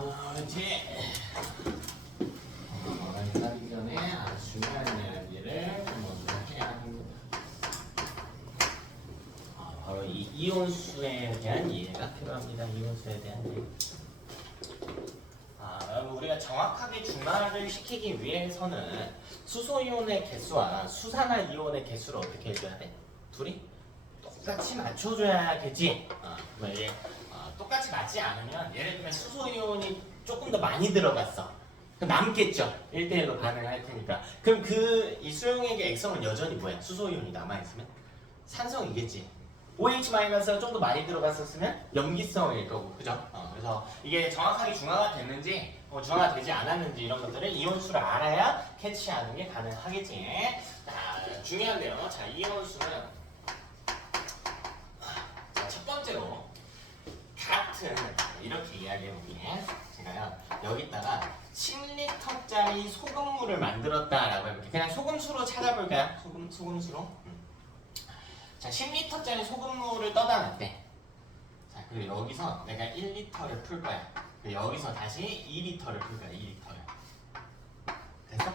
그렇지. 하기 전에 아주 중요한 이야기를 먼저 해야 합니다. 바로 이 이온수에 대한 이해가 필요합니다. 이온수에 대한 이해. 우리가 정확하게 중화를 시키기 위해서는 수소이온의 개수와 수산화이온의 개수를 어떻게 해줘야 돼? 둘이 똑같이 맞춰줘야겠지. 이게 똑같이 맞지 않으면 예를 들면 수소이온이 조금 더 많이 들어갔어. 그럼 남겠죠. 1대1로 반응할 테니까. 그럼 이 수용액의 액성은 여전히 뭐야? 수소이온이 남아있으면? 산성이겠지. OH-가 좀 더 많이 들어갔었으면 염기성일 거고, 그죠? 그래서 이게 정확하게 중화가 됐는지, 중화가 되지 않았는지 이런 것들을 이온수를 알아야 캐치하는 게 가능하겠지. 자, 중요한데요. 자, 이온수는 첫 번째로 같은 이렇게 이야기해볼게요. 제가요 여기다가 10리터짜리 소금물을 만들었다라고 해볼게요. 그냥 소금수로 찾아볼까요? 소금수로. 자, 10리터짜리 소금물을 떠다 놨대. 자, 그리고 여기서 내가 1리터를 풀 거야. 그리고 여기서 다시 2리터를 풀 거야. 2리터를. 됐어?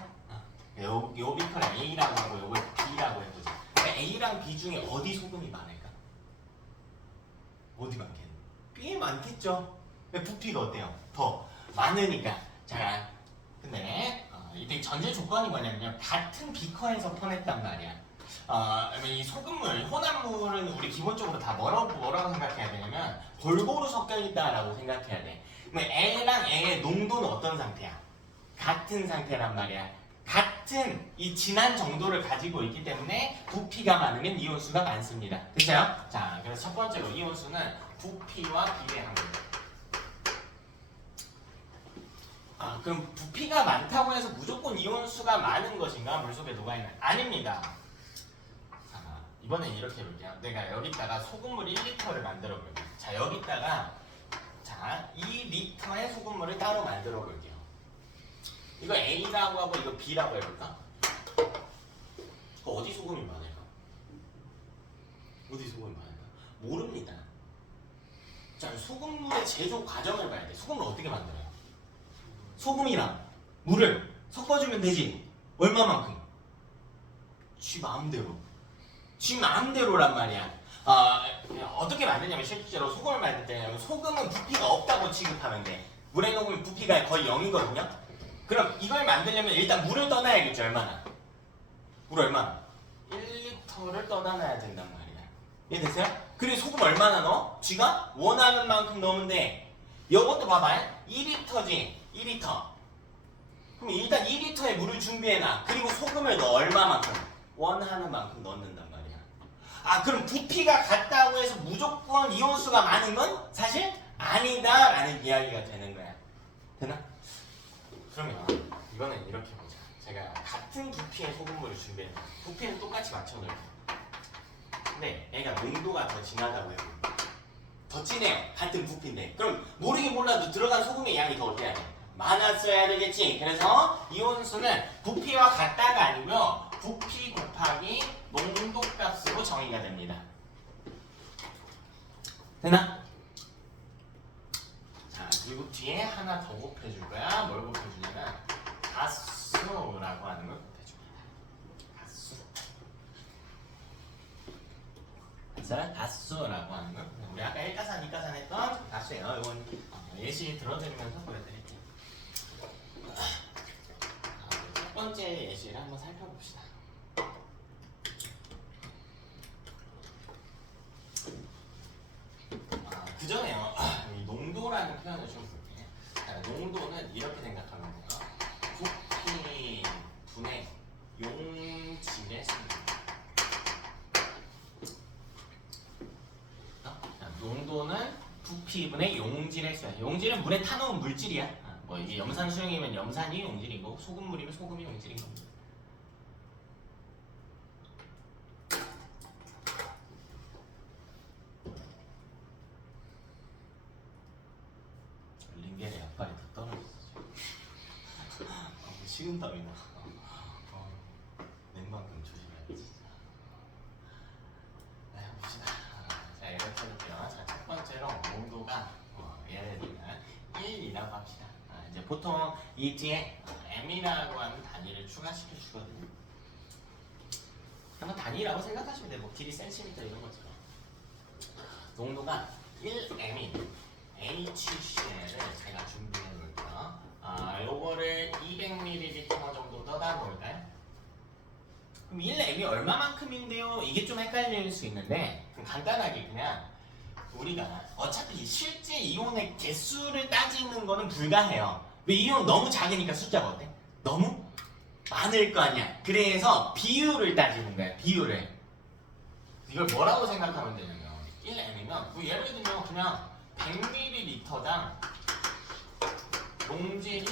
요 비커를 A라고 하고 요걸 B라고 해보자. 그러니까 A랑 B 중에 어디 소금이 많을까? 어디 많겠니? 꽤 많겠죠? 부피가 어때요? 더 많으니까. 자, 근데 이때 전제 조건이 뭐냐면 같은 비커에서 퍼냈단 말이야. 이 소금물, 혼합물은 우리 기본적으로 다 뭐라고 생각해야 되냐면 골고루 섞여 있다라고 생각해야 돼. 그럼 A랑 A의 농도는 어떤 상태야? 같은 상태란 말이야. 같은 이 진한 정도를 가지고 있기 때문에 부피가 많으면 이온수가 많습니다. 됐어요? 자, 그래서 첫 번째로 이온수는 부피와 비례한 겁니다. 그럼 부피가 많다고 해서 무조건 이온수가 많은 것인가? 물속에 녹아있는? 아닙니다. 자, 이번엔 이렇게 해볼게요. 내가 여기다가 소금물 1리터를 만들어 볼게요. 자, 여기다가 2리터의 소금물을 따로 만들어 볼게요. 이거 A라고 하고 이거 B라고 해볼까? 어디 소금이 많을까? 어디 소금이 많을까? 모릅니다. 자, 소금물의 제조 과정을 봐야 돼. 소금을 어떻게 만들어요? 소금이랑 물을 섞어주면 되지. 얼마만큼? 지 마음대로. 지 마음대로란 말이야. 어떻게 만드냐면 실제로 소금을 만들 때 소금은 부피가 없다고 취급하면 돼. 물에 녹으면 부피가 거의 0이거든요. 그럼 이걸 만들려면 일단 물을 떠나야겠죠. 얼마나? 물 얼마나? 1리터를 떠나놔야 된단 말이야. 이해됐어요? 그리고 소금 얼마나 넣어? 쥐가 원하는 만큼 넣으면 돼. 이것도 봐봐. 2리터지. 2리터. 그럼 일단 2리터의 물을 준비해놔. 그리고 소금을 넣어. 얼마만큼? 원하는 만큼 넣는단 말이야. 그럼 부피가 같다고 해서 무조건 이온수가 많은 건 사실 아니다라는 이야기가 되는 거야. 되나? 그러면 이거는 이렇게 보자. 제가 같은 부피의 소금물을 준비했는데 부피는 똑같이 맞춰놓을게요. 근데 얘가 농도가 더 진하다고 해요. 더 진해요. 같은 부피인데. 그럼 모르긴 몰라도 들어간 소금의 양이 더 어때야 돼? 많았어야 되겠지. 그래서 이온수는 부피와 같다가 아니고요. 부피 곱하기 농도 값으로 정의가 됩니다. 되나? 자, 그리고 뒤에 하나 더 곱해줄 거야. 뭘 곱해주냐면 가수라고 하는 걸 곱해줍니다. 가수. 가수라고 하는 걸. 우리 아까 1가산, 2가산 했던 가수예요. 이건 예시 들어드리면서 보여드릴게요. 첫 번째 예시를 한번 살펴봅시다. 그 전에요. 이 농도라는 표현을 좀 볼게요. 농도는 이렇게 생각하면 돼요. 부피 분의 용질의 수입니다. 농도는 부피 분의 용질의 수야. 용질은 물에 타놓은 물질이야. 이게 염산 수용이면 염산이 용질이고 소금물이면 소금이 용질인 겁니다. 링겔의 약발이 더 떨어졌어. 식은땀이 나. 냉방금 조심해야지. 봅시다. 자, 이렇게 해볼게요. 자, 첫 번째로 농도가 예를 들면 1이라고 M이라고 합시다. 이제 보통 이 뒤에 M이라고 하는 단위를 추가시켜 주거든요. 한번 단위라고 생각하시면 돼요. 뭐 길이 센티미터 이런 거죠. 농도가 1m인 HCl을 제가 준비해 놓을게요. 요거를 200ml 정도 떠다 놓을까요? 그럼 1m이 얼마만큼인데요? 이게 좀 헷갈릴 수 있는데 그럼 간단하게 그냥 우리가 어차피 실제 이온의 개수를 따지는 거는 불가해요. 왜 이온 너무 작으니까 숫자가 어때? 너무 많을 거 아니야. 그래서 비율을 따지는 거야. 비율을. 이걸 뭐라고 생각하면 되냐면 1m이면 예를 들면 그냥 100ml당 용질이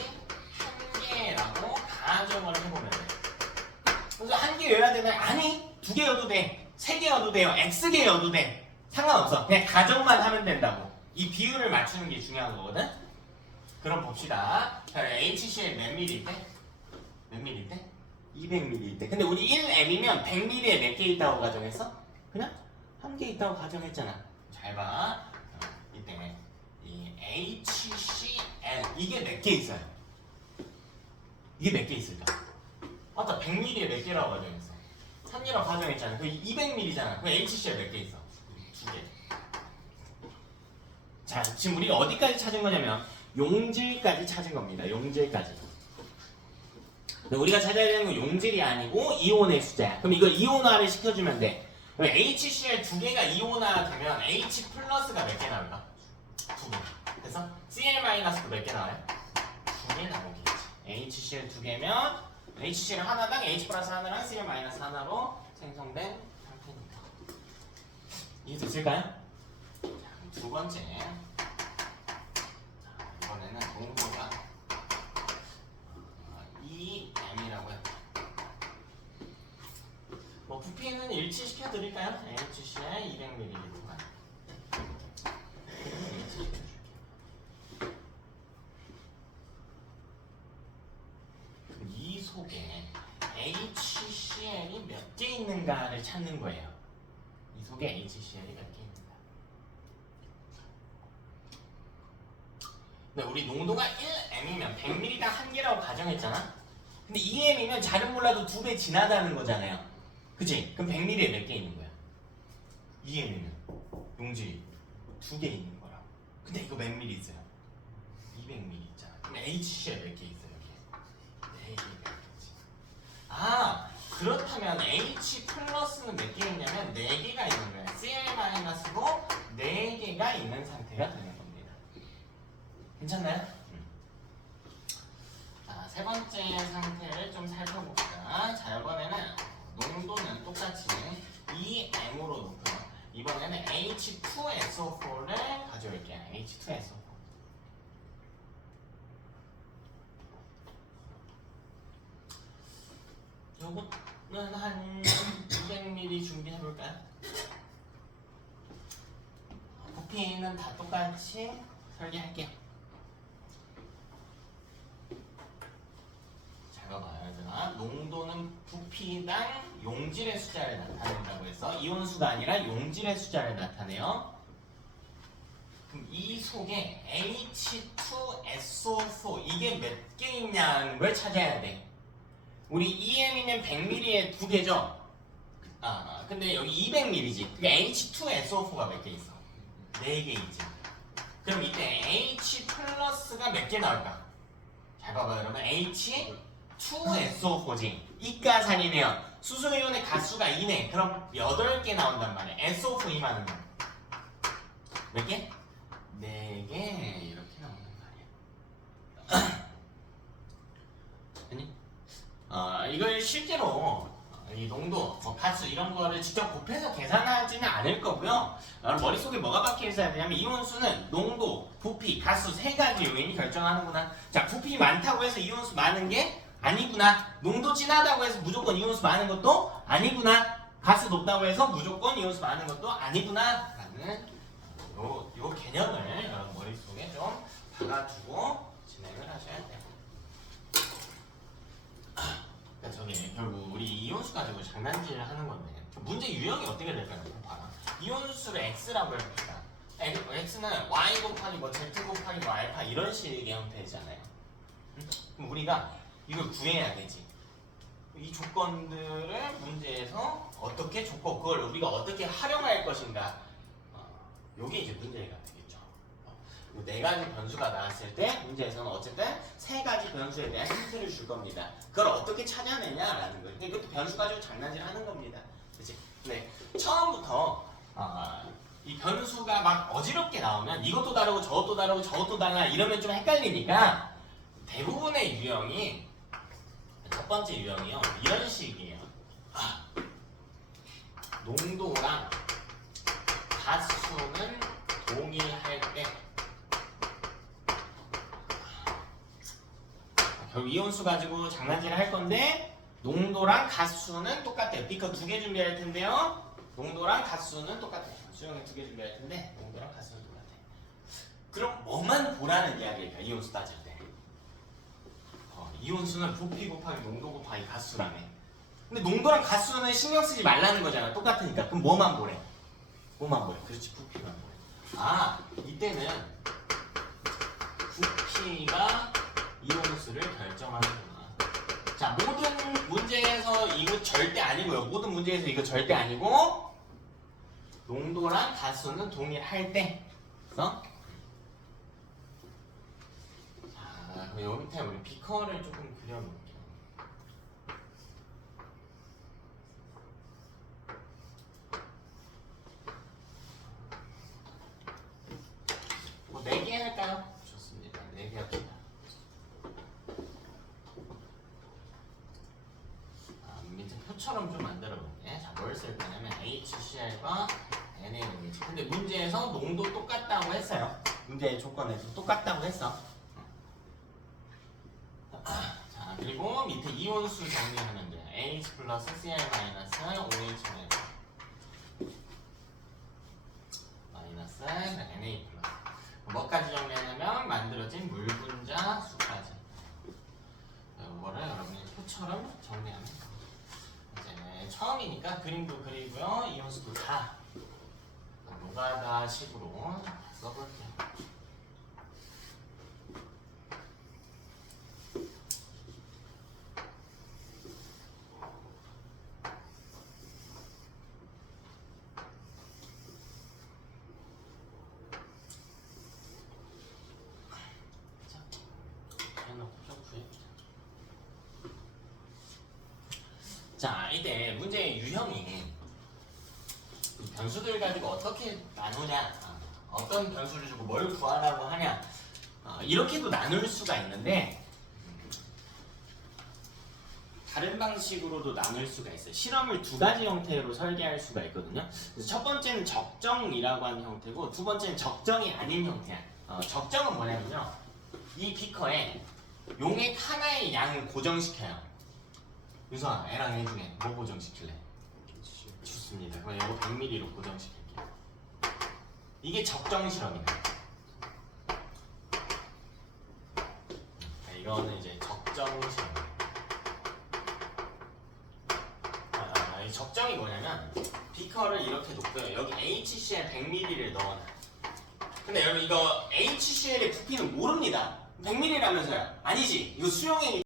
1개라고 가정을 해보면 돼. 그래서 1개여야 되나요? 아니 2개여도 돼. 3개여도 돼요. X개여도 돼. 상관없어. 그냥 가정만 하면 된다고. 이 비율을 맞추는 게 중요한 거거든. 그럼 봅시다. 자, HCl 몇 ml 때? 몇 ml 때? 200ml 때. 근데 우리 1m이면 100ml에 몇 개 있다고 가정했어? 그냥 1개 있다고 가정했잖아. 잘 봐. 이때 이 HCl 이게 몇 개 있어요? 이게 몇 개 있을까? 아까 100ml에 몇 개라고 가정했어? 3개라고 가정했잖아. 그 200ml잖아. 그럼 HCl 몇 개 있어? 2개. 자, 지금 우리가 어디까지 찾은 거냐면 용질까지 찾은 겁니다. 용질까지. 근데 우리가 찾아야 되는 건 용질이 아니고 이온의 숫자야. 그럼 이걸 이온화를 시켜주면 돼. 그럼 HCl 2개가 이온화 되면 H 플러스가 몇 개 나올까? 2개. 그래서 Cl-도 몇 개 나와요? 2개 나오겠지. HCl 2개면 HCl 하나당 H 플러스 하나랑 Cl 마이너스 하나로 생성된 상태입니다. 이해됐을까요? 자, 두 번째. 이번에는 농도가 2m이라고 해요. 뭐 부피는 일치시켜 드릴까요? HCl 200ml가. 이 속에 HCl이 몇 개 있는가를 찾는 거예요. 이 속에 HCl이 몇 개 있는가. 근데 우리 농도가 1m이면 100ml당 1개라고 가정했잖아. 근데 2m이면 잘은 몰라도 2배 지나다는 거잖아요. 그치? 그럼 100ml에 몇 개 있는 거야? 2m이면 용질이 2개 있는 거라고. 근데 이거 몇 ml 있어요? 200ml 있잖아. 그럼 HCl 몇 개 있어요? 여기 4개가 있지. 그렇다면 H 플러스는 몇 개 있냐면 4개가 있는 거야. Cl 마이너스로 4개가 있는 상태가 되는 겁니다. 괜찮나요? 자, 세 번째 상태를 좀 살펴봅시다. 자, 이번에는 농도는 똑같이 2m으로 놓고요. 이번에는 H2SO4를 가져올게요. H2SO4. 요거는 한 200ml 준비해볼까요? 부피는 다 똑같이 설계할게요. 잘 봐봐요. 얘들아. 농도는 부피당 용질의 숫자를 나타낸다고 해서 이온수가 아니라 용질의 숫자를 나타내요. 그럼 이 속에 H2SO4 이게 몇 개 있냐는 걸 찾아야 돼. 우리 2m이면 100ml에 2개죠? 근데 여기 200ml지. 그러니까 H2SO4가 몇 개 있어? 4개 있지. 그럼 이때 H 플러스가 몇 개 나올까? 잘 봐봐요 여러분. H2SO4지. 이가산이네요. 수소이온의 가수가 2네. 그럼 8개 나온단 말이야. SO4 이만한 거. 몇 개? 4개 이렇게 나온단 말이야. 아니? 이걸 실제로 이 농도, 가수 이런 거를 직접 곱해서 계산하지는 않을 거고요. 머릿속에 뭐가 박혀 있어야 되냐면 이온수는 농도, 부피, 가수 3가지 요인이 결정하는구나. 자, 부피 많다고 해서 이온수 많은 게 아니구나. 농도 진하다고 해서 무조건 이온수 많은 것도 아니구나. 가수 높다고 해서 무조건 이온수 많은 것도 아니구나 라는 요 개념을 여러분 머릿속에 좀 박아두고 진행을 하셔야 돼요. 저게 결국 우리 이온수 가지고 장난질을 하는 건데 문제 유형이 어떻게 될까요? 봐라. 이온수를 X라고 해봅시다. x는 y 곱하기 뭐 z 곱하기 뭐 알파 이런 식의 형태잖아요. 그럼 우리가 이걸 구해야 되지. 이 조건들을 문제에서 어떻게 그걸 우리가 어떻게 활용할 것인가. 요게 이제 문제가 되겠죠. 요 네 가지 변수가 나왔을 때 문제에서는 어쨌든 세 가지 변수에 대한 힌트를 줄 겁니다. 그걸 어떻게 찾아내냐라는 거예요. 이것도 변수 가지고 장난질하는 겁니다. 그렇지? 네. 처음부터 이 변수가 막 어지럽게 나오면 이것도 다르고 저것도 다르고 저것도 달라 이러면 좀 헷갈리니까 대부분의 유형이 첫 번째 유형이요 이런 식이에요. 농도랑 가수는 동일할 때 결국 이온수 가지고 장난질을 할 건데 농도랑 가수는 똑같아요. 비커 2개 준비할 텐데요. 농도랑 가수는 똑같아요. 수영에 2개 준비할 텐데 농도랑 가수는 똑같아요. 그럼 뭐만 보라는 이야기일까? 이온수 따질 때. 이온수는 부피 곱하기 농도 곱하기 가수라네. 근데 농도랑 가수는 신경 쓰지 말라는 거잖아. 똑같으니까. 그럼 뭐만 보래? 뭐만 보래? 그렇지, 부피만 보래. 이때는 부피가 이온수를 결정하는구나. 자, 모든 문제에서 이거 절대 아니고요. 모든 문제에서 이거 절대 아니고 농도랑 가수는 동일할 때. 자, 그럼 여기 밑에 우리 비커를 조금 그려놓을게요. 뭐 4개 할까요? 좋습니다. 4개 합시다. 밑에 표처럼 좀 만들어 볼게. 자, 뭘 쓸 거냐면 HCl과 NaOH. 근데 문제에서 농도 똑같다고 했어요. 문제의 조건에서 똑같다고 했어. 자, 그리고 밑에 이온수 정리하면 돼요. H 플러스 Cl 마이너스 OH 마이너스 Na 플러스. 뭐까지 정리하냐면 만들어진 물 분자 수까지. 이거를 여러분이 표처럼 정리하면 돼요. 이제 처음이니까 그림도 그리고요. 이온수도 다 노가다 식으로 써볼게요. 자, 이때 문제의 유형이 변수들 가지고 어떻게 나누냐, 어떤 변수를 주고 뭘 구하라고 하냐, 이렇게도 나눌 수가 있는데 다른 방식으로도 나눌 수가 있어요. 실험을 2가지 형태로 설계할 수가 있거든요. 그래서 첫 번째는 적정이라고 하는 형태고 두 번째는 적정이 아닌 형태야. 적정은 뭐냐면요, 이 비커에 용액 하나의 양을 고정시켜요. 유서아, 애랑 애 중에 뭐 고정시킬래? 좋습니다. 그럼 이거 100ml로 고정시킬게요. 이게 적정 실험이다. 이거는 이제 적정 실험. 이 적정이 뭐냐면 비커를 이렇게 놓고요. 여기 HCl 100ml를 넣어놔. 근데 여러분 이거 HCl의 부피는 모릅니다. 100ml라면서요? 아니지. 이거 수용액이